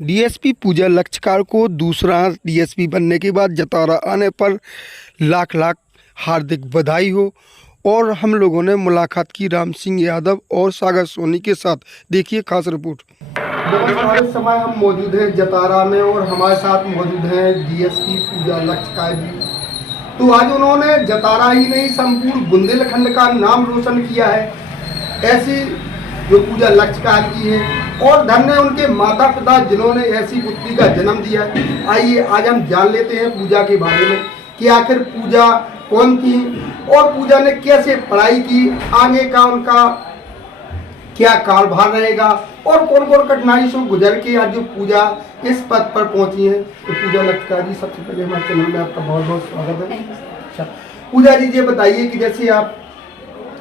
DSP पूजा लक्षकार को दूसरा DSP बनने के बाद जतारा आने पर लाख लाख हार्दिक बधाई हो। और हम लोगों ने मुलाकात की राम सिंह यादव और सागर सोनी के साथ। देखिए खास रिपोर्ट। नमस्कार, इस समय हम मौजूद हैं जतारा में और हमारे साथ मौजूद हैं डीएसपी पूजा लक्षकार जी। तो आज उन्होंने जतारा ही नहीं संपूर्ण बुंदेलखंड का नाम रोशन किया है। ऐसी जो पूजा लक्षकार जी है और धन्य है उनके माता पिता जिन्होंने ऐसी पुत्री का जन्म दिया है। आइए आज हम जान लेते हैं पूजा के बारे में कि आखिर पूजा कौन थी और पूजा ने कैसे पढ़ाई की, आगे का उनका क्या कारोबार रहेगा और कौन कौन कठिनाई से गुजर के आज जो पूजा इस पद पर पहुंची है। तो पूजा लक्षकार जी, सबसे पहले हमारे चैनल में आपका बहुत बहुत स्वागत है। अच्छा पूजा जी, ये बताइए कि जैसे आप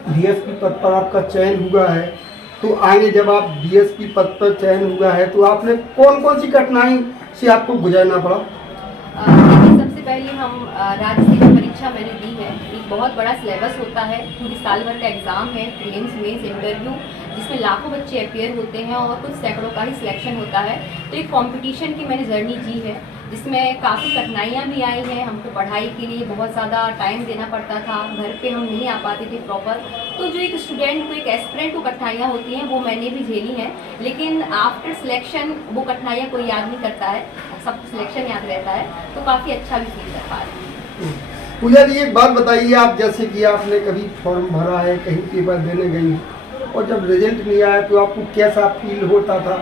डीएसपी पद पर आपका चयन हुआ है, तो आगे जब आप डीएसपी पद पर चयन हुआ है तो आपने कौन कौन सी कठिनाई से आपको गुजरना पड़ा? सबसे पहले हम राज्य सेवा परीक्षा मैंने दी है। एक बहुत बड़ा सिलेबस होता है, पूरी साल भर का एग्जाम है, प्रीलिम्स मेंस इंटरव्यू, जिसमें लाखों बच्चे अपेयर होते हैं और कुछ सैकड़ों का ही सिलेक्शन होता है। तो एक कंपटीशन की मैंने जर्नी जी है, जिसमें काफ़ी कठिनाइयाँ भी आई हैं। हमको पढ़ाई के लिए बहुत ज़्यादा टाइम देना पड़ता था, घर पे हम नहीं आ पाते थे प्रॉपर। तो जो एक स्टूडेंट को, एक एस्पिरेंट को कठिनाइयाँ होती हैं वो मैंने भी झेली हैं, लेकिन आफ्टर सिलेक्शन वो कठिनाइयाँ कोई याद नहीं करता है, सबको सिलेक्शन याद रहता है। तो काफ़ी अच्छा भी फील कर पा रहे हैं। पूजा जी, एक बात बताइए, आप जैसे कि आपने कभी फॉर्म भरा है, कहीं पेपर देने गई और जब रिजल्ट नहीं आया तो आपको कैसा फील होता था?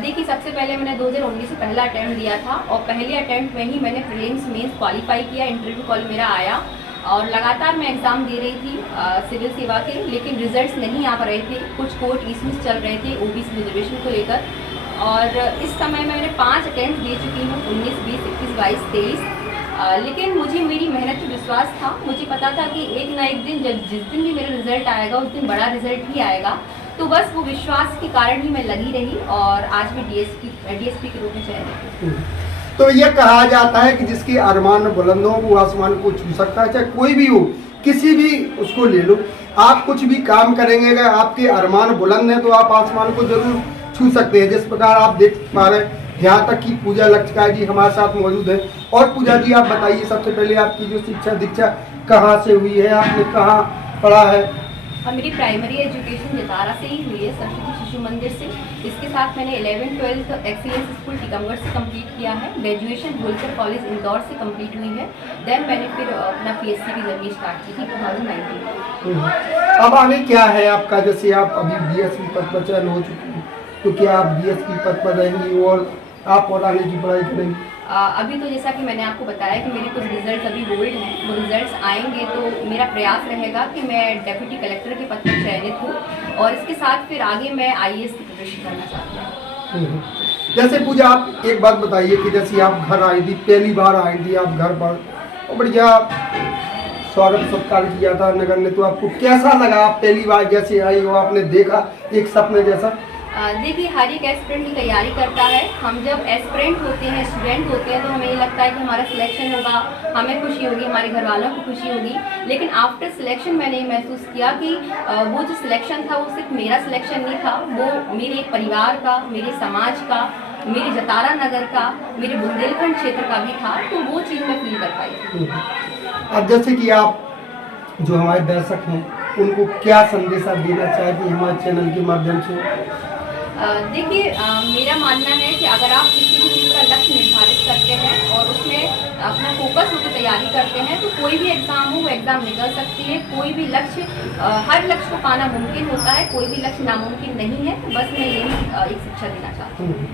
देखिए, सबसे पहले मैंने 2019 से पहला अटेम्प्ट दिया था और पहले अटेम्प्ट में ही मैंने प्रीलिम्स मेंस क्वालिफाई किया। इंटरव्यू कॉल मेरा आया और लगातार मैं एग्ज़ाम दे रही थी सिविल सेवा के, लेकिन रिजल्ट्स नहीं आ पा रहे थे। कुछ कोर्ट इसमें चल रहे थे ओबीसी रिजर्वेशन को लेकर। और इस समय में मैंने 5 अटेम्प्ट दे चुकी हूँ, 19, 20, 21, 22, 23। लेकिन मुझे मेरी मेहनत पर विश्वास था। मुझे पता था कि एक ना एक दिन, जब जिस दिन भी मेरा रिजल्ट आएगा उस दिन बड़ा रिजल्ट ही आएगा। तो बस वो विश्वास के कारण ही मैं लगी रही और आज भी डीएसपी के रूप में चयनित। तो ये कहा जाता है कि जिसके अरमान बुलंद हो वो आसमान को छू सकता है, चाहे कोई भी हो, किसी भी उसको ले लो। आप कुछ भी काम करेंगे, अगर आपके अरमान बुलंद है तो आप आसमान को जरूर छू सकते हैं। जिस प्रकार आप देख पा रहे हैं, यहाँ तक कि पूजा लक्षकार जी हमारे साथ मौजूद है। और पूजा जी, आप बताइए सबसे पहले आपकी जो शिक्षा दीक्षा कहाँ से हुई है, आपने कहाँ पढ़ा है? और मेरी प्राइमरी एजुकेशन जतारा से ही हुई है, सरस्वती शिशु मंदिर से। इसके साथ मैंने 11th 12th excellence school Tikamgarh से कंप्लीट किया है। ग्रेजुएशन होलकर कॉलेज इंदौर से कंप्लीट हुई है। देन मैंने फिर अपना पीएचडी की जर्नी स्टार्ट की थी 2019। अब आगे क्या है आपका? जैसे आप अभी डीएसपी पद पर चयन हो चुकी है, तो क्या आप डीएसपी पद पर रहेंगी और आप और आगे की पढ़ाई करेंगी? अभी तो जैसा कि मैंने आपको बताया कि मेरे कुछ रिजल्ट्स अभी होल्ड हैं। वो रिजल्ट्स आएंगे तो मेरा प्रयास रहेगा कि मैं डेप्यूटी कलेक्टर के पद पर चयनित हूँ और इसके साथ फिर आगे मैं आईएएस की प्रिपरेशन करना चाहती हूँ। जैसे पूजा, आप एक बात बताइए कि जैसे आप घर आई थी, पहली बार आई थी आप घर पर और बढ़िया स्वागत सत्कार किया था नगर ने, तो आपको कैसा लगा? आप पहली बार जैसे आई हो, आपने देखा एक सपने जैसा? देखिए, हर एक एस्पिरेंट की तैयारी करता है। हम जब एस्पिरेंट होते हैं, स्टूडेंट होते हैं, तो हमें ये लगता है कि हमारा सिलेक्शन होगा, हमें खुशी होगी, हमारे घर वालों को खुशी होगी। लेकिन आफ्टर सिलेक्शन मैंने ये महसूस किया कि वो जो सिलेक्शन था वो सिर्फ मेरा सिलेक्शन नहीं था, वो मेरे एक परिवार का, मेरे समाज का, मेरे जतारा नगर का, मेरे बुंदेलखंड क्षेत्र का भी था। तो वो चीज़ मैं फील कर पाई। अब जैसे कि आप जो हमारे दर्शक हैं उनको क्या संदेशा देना चाहती हैं हमारे चैनल के माध्यम से? देखिए, मेरा मानना है कि अगर आप किसी भी चीज़ का लक्ष्य निर्धारित करते हैं और उसमें अपना फोकस होकर तैयारी करते हैं तो कोई भी एग्ज़ाम हो वो एग्ज़ाम निकल सकती है। कोई भी लक्ष्य, हर लक्ष्य को पाना मुमकिन होता है, कोई भी लक्ष्य नामुमकिन नहीं है। बस मैं यही एक शिक्षा देना चाहती हूँ।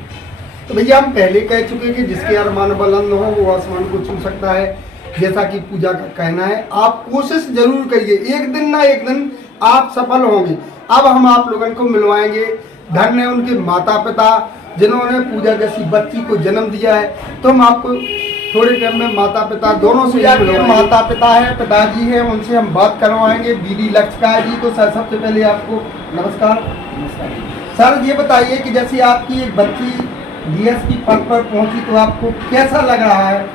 तो भैया, हम पहले कह चुके कि जिसके अरमान बुलंद हो वो आसमान को छू सकता है। जैसा कि पूजा का कहना है, आप कोशिश जरूर करिए, एक दिन ना एक दिन आप सफल होंगे। अब हम आप लोगों को मिलवाएंगे धन्य उनके माता पिता जिन्होंने पूजा जैसी बच्ची को जन्म दिया है। तो हम आपको थोड़े टाइम में माता पिता दोनों से माता पिता है, पिताजी हैं, उनसे हम बात करवाएंगे, बीडी लक्षकार जी। तो सर, सबसे पहले आपको नमस्कार। सर, ये बताइए कि जैसे आपकी एक बच्ची डीएसपी पद पर पहुंची तो आपको कैसा लग रहा है?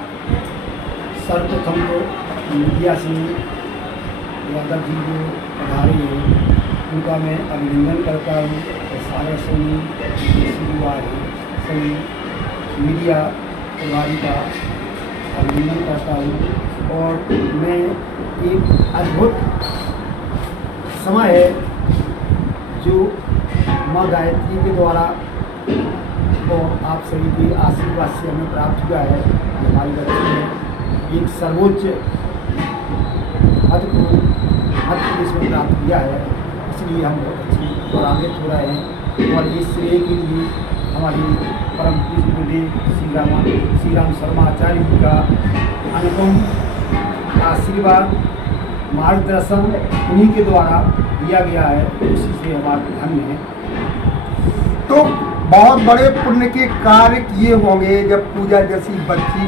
सर्वप्रथम तो मीडिया से यादव जी जो पधारे हैं उनका मैं अभिनंदन करता हूँ। सागर सोनी हुआ है, सभी मीडिया प्रभारी का अभिनंदन करता हूँ। और मैं एक अद्भुत समय है जो माँ गायत्री के द्वारा और आप सभी के आशीर्वाद से हमें प्राप्त हुआ है। हमारी बच्ची ने एक सर्वोच्च पद को मध्य प्रदेश में प्राप्त किया है, इसलिए हम बहुत अच्छी गौरवान्वित हो रहे हैं। और इस श्रेय के लिए हमारी परम पूज्य गुरुदेव श्री राम शर्मा आचार्य जी का अनुपम आशीर्वाद मार्गदर्शन उन्हीं के द्वारा दिया गया है, उसी से हमारे धन्य है। तो बहुत बड़े पुण्य के कार्य किए होंगे जब पूजा जैसी बच्ची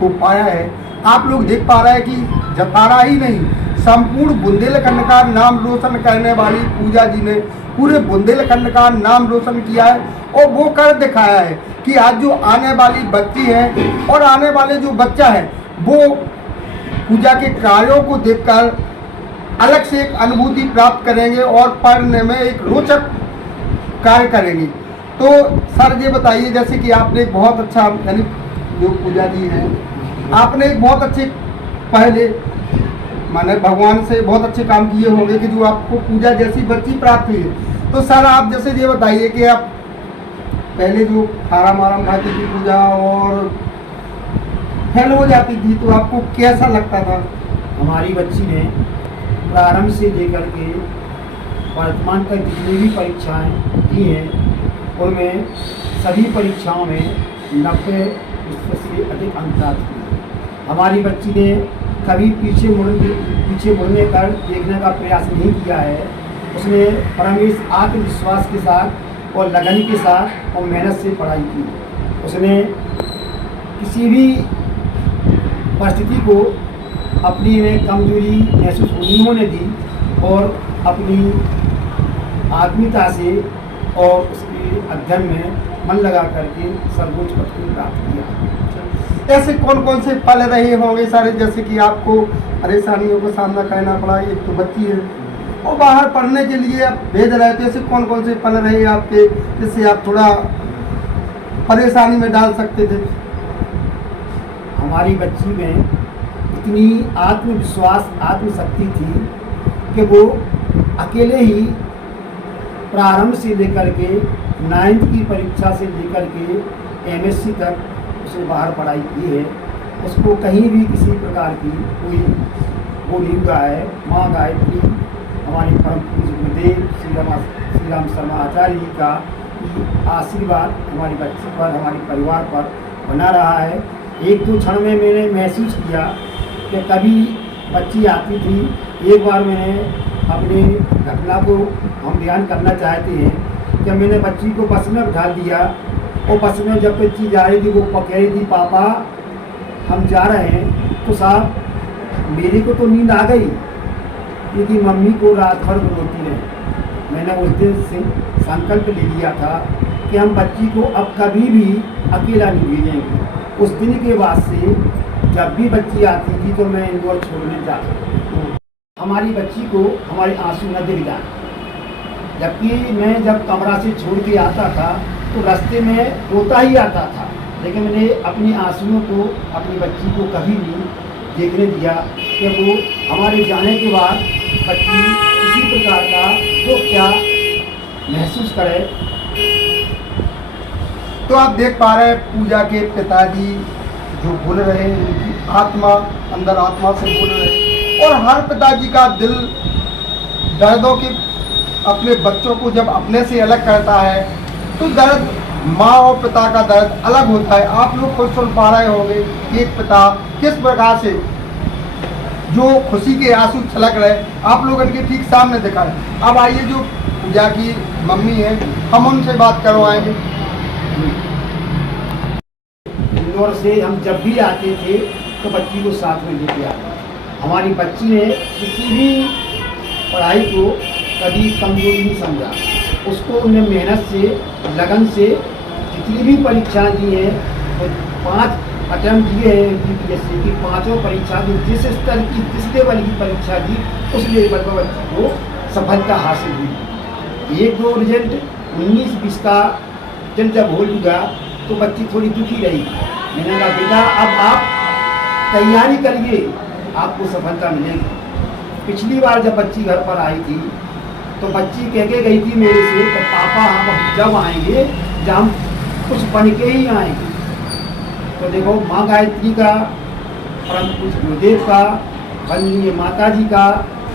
को पाया है। आप लोग देख पा रहे हैं कि जतारा ही नहीं, संपूर्ण बुंदेलखंड का नाम रोशन करने वाली पूजा जी ने पूरे बुंदेलखंड का नाम रोशन किया है और वो कर दिखाया है कि आज जो आने वाली बच्ची है और आने वाले जो बच्चा है वो पूजा के कार्यों को देखकर अलग से एक अनुभूति प्राप्त करेंगे और पढ़ने में एक रोचक कार्य करेंगे। तो सर ये बताइए, जैसे कि आपने एक बहुत अच्छा, यानी जो पूजा जी हैं, आपने एक बहुत अच्छे पहले माने भगवान से बहुत अच्छे काम किए होंगे कि जो आपको पूजा जैसी बच्ची प्राप्त हुई है। तो सर आप जैसे ये बताइए कि आप पहले जो फार्म वारम खाती थी पूजा और फेल हो जाती थी तो आपको कैसा लगता था? हमारी बच्ची ने प्रारंभ से लेकर के वर्तमान तक जितनी भी परीक्षाएं दी हैं उनमें सभी परीक्षाओं में 90% से अधिक अंक प्राप्त किए। हमारी बच्ची ने कभी पीछे मुड़ने कर देखने का प्रयास नहीं किया है। उसने परमेश आत्मविश्वास के साथ और लगन के साथ और मेहनत से पढ़ाई की। उसने किसी भी परिस्थिति को अपनी में कमजोरी महसूस नहीं होने दी और अपनी आत्मीयता से और उसके अध्ययन में मन लगा करके सर्वोच्च पद को प्राप्त किया। ऐसे कौन कौन से पल रहे होंगे सारे, जैसे कि आपको परेशानियों का सामना करना पड़ा? एक तो बच्ची है और बाहर पढ़ने के लिए आप भेज रहे थे, ऐसे कौन कौन से पल रहे आपके जिससे आप थोड़ा परेशानी में डाल सकते थे? हमारी बच्ची में इतनी आत्मविश्वास आत्मशक्ति थी कि वो अकेले ही प्रारंभ से लेकर के 9th की परीक्षा से लेकर के MSc तक उसने बाहर पढ़ाई की है। उसको कहीं भी किसी प्रकार की कोई वो नहीं हुआ है। माँ गायत्री हमारी परम पूज्य गुरुदेव श्री राम शर्मा आचार्य जी का आशीर्वाद हमारी बच्ची पर, हमारे परिवार पर बना रहा है। एक दो क्षण में मैंने महसूस किया कि कभी बच्ची आती थी, एक बार मैंने अपनी घटना को हम ध्यान करना चाहते हैं कि मैंने बच्ची को बस में बिठा दिया और बस में जब बच्ची जा रही थी वो कह रही थी पापा हम जा रहे हैं। तो साहब मेरे को तो नींद आ गई क्योंकि मम्मी को रात भर रोती रही। मैंने उस दिन से संकल्प ले लिया था कि हम बच्ची को अब कभी भी अकेला नहीं भेजेंगे। उस दिन के बाद से जब भी बच्ची आती थी तो मैं इंदौर छोड़ने जाता। हमारी बच्ची को हमारे आंसू न दिख जाए, जबकि मैं जब कमरा से छोड़ के आता था तो रास्ते में रोता ही आता था, लेकिन मैंने अपने आंसुओं को अपनी बच्ची को कभी नहीं देखने दिया कि वो हमारे जाने के बाद बच्ची किसी प्रकार का तो क्या महसूस करे। तो आप देख पा रहे हैं पूजा के पिताजी जो बोल रहे हैं, उनकी आत्मा अंदर आत्मा से बोल रहे हैं और हर पिताजी का दिल दर्दों के अपने बच्चों को जब अपने से अलग करता है तो दर्द माँ और पिता का दर्द अलग होता है। आप लोग खुद सुन पा रहे होंगे कि एक पिता किस प्रकार से जो खुशी के आंसू छलक रहे आप लोग इनके ठीक सामने दिखा रहे। अब आइए जो पूजा की मम्मी है हम उनसे बात करवाएंगे। इंदौर से हम जब भी आते थे तो बच्ची को साथ में लेके आते। हमारी बच्ची ने किसी भी पढ़ाई को कभी कमजोरी नहीं समझा। उसको उन्हें मेहनत से लगन से जितनी भी परीक्षाएं दी हैं तो 5 अटैम्प्ट दिए हैं UPSC की, 5 परीक्षा दी। जिस स्तर की जिस लेवल की परीक्षा दी उस लेवल पर बच्ची को सफलता हासिल हुई। 1-2 रिजल्ट 19-20 का दिन जब हो चुका तो बच्ची थोड़ी दुखी रही। मैंने कहा बेटा अब आप तैयारी करिए, आपको सफलता मिलेगी। पिछली बार जब बच्ची घर पर आई थी तो बच्ची कह के गई थी मेरे से कि पापा हम जब आएंगे जब हम कुछ बन के ही आएंगे। तो देखो माँ गायत्री का, परम पूज्य गुरुदेव का, वंदनीय माता जी का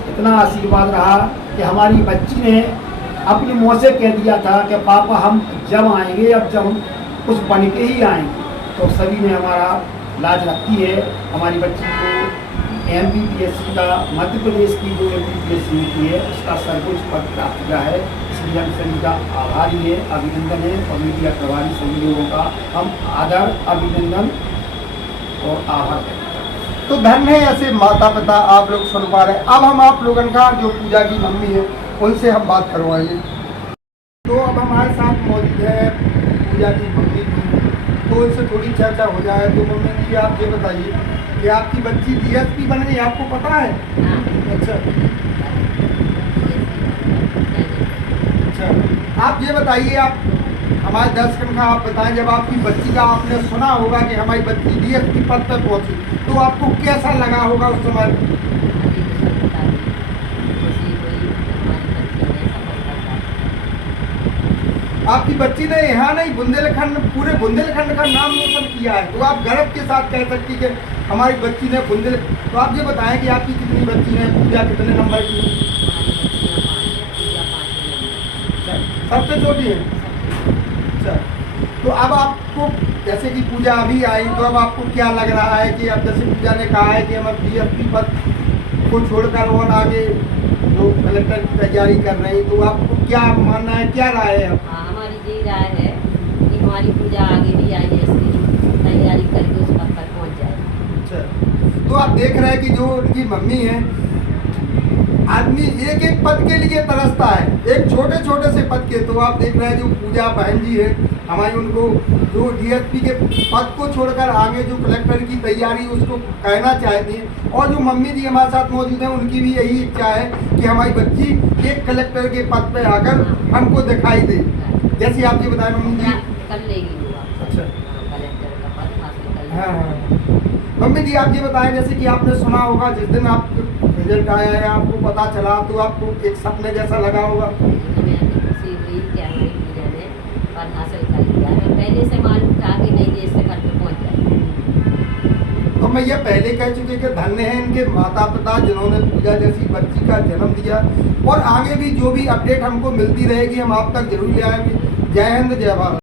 इतना आशीर्वाद रहा कि हमारी बच्ची ने अपनी मुँह से कह दिया था कि पापा हम जब आएंगे अब जब हम कुछ बन के ही आएंगे। तो सभी ने हमारा लाज रखी है। हमारी बच्ची को MPPSC का, मध्य प्रदेश की जो MPPSC की है उसका सर्वोच्च पद प्राप्त हुआ है। इसलिए हम सभी का आभारी है, अभिनंदन है और मीडिया प्रभारी सभी लोगों का हम आदर, अभिनंदन और आभार करते हैं। तो धन्य है ऐसे माता पिता आप लोग सुन पा रहे हैं। अब हम आप लोगों का जो पूजा की मम्मी है उनसे हम बात करवाएंगे। तो अब हमारे साथ मौजूद है पूजा की मम्मी की, तो उनसे थोड़ी चर्चा हो जाए। तो मम्मी जी आप ये बताइए कि आपकी बच्ची DSP बन गई, आपको पता है? अच्छा अच्छा, आप ये बताइए, आप हमारे दर्शकों का आप बताएं, जब आपकी बच्ची का आपने सुना होगा कि हमारी बच्ची DSP पद तक पहुंची तो आपको कैसा लगा होगा उस समय? आपकी बच्ची ने यहाँ नहीं बुंदेलखंड, पूरे बुंदेलखंड का नाम रोशन किया है। तो आप गर्व के साथ कह सकती कि हमारी बच्ची ने तो आप ये बताएं कि आपकी कितनी बच्ची ने पूजा कितने नंबर की? सबसे छोटी है। अच्छा, तो अब आपको जैसे कि पूजा अभी आई तो अब आपको क्या लग रहा है कि अब जैसे पूजा ने कहा है कि हम अब DSP पद को छोड़कर और आगे जो कलेक्टर की तैयारी कर रहे हैं, तो आपको क्या मानना है, क्या राय है? हाँ, हमारी यही राय है कि हमारी पूजा आगे भी आई ऐसी तैयारी करके उस पद तक पहुँच जाए। अच्छा, तो आप देख रहे हैं कि जो उनकी मम्मी है, आदमी एक एक पद के लिए तरसता है, एक छोटे छोटे से पद के। तो आप देख रहे हैं जो पूजा बहन जी है हमारी, उनको जो DSP के पद को छोड़कर आगे जो कलेक्टर की तैयारी उसको कहना चाहती हैं। और जो मम्मी जी हमारे साथ मौजूद हैं उनकी भी यही इच्छा है कि हमारी बच्ची एक कलेक्टर के पद पे आकर हमको दिखाई दे। जैसे आप ये बताएं मम्मी जी। कर लेगी वो। अच्छा, कलेक्टर का पद हासिल कर लेगी। हाँ, मम्मी जी आप ये बताएं, जैसे कि आपने सुना होगा जिस दिन आप रिजल्ट आया है आपको पता चला तो आपको एक सपने जैसा लगा होगा? हमें खुशी हुई कि हमारी पूजा ने पद हासिल कर लिया है। पहले से मालूम था कि नहीं देश से घर पे पहुँच जाए। तो मैं ये पहले कह चुके कि धन्य है इनके माता पिता जिन्होंने पूजा जैसी बच्ची का जन्म दिया। और आगे भी जो भी अपडेट हमको मिलती रहेगी हम आप तक जरूर ले आएंगे। जय हिंद, जय भारत।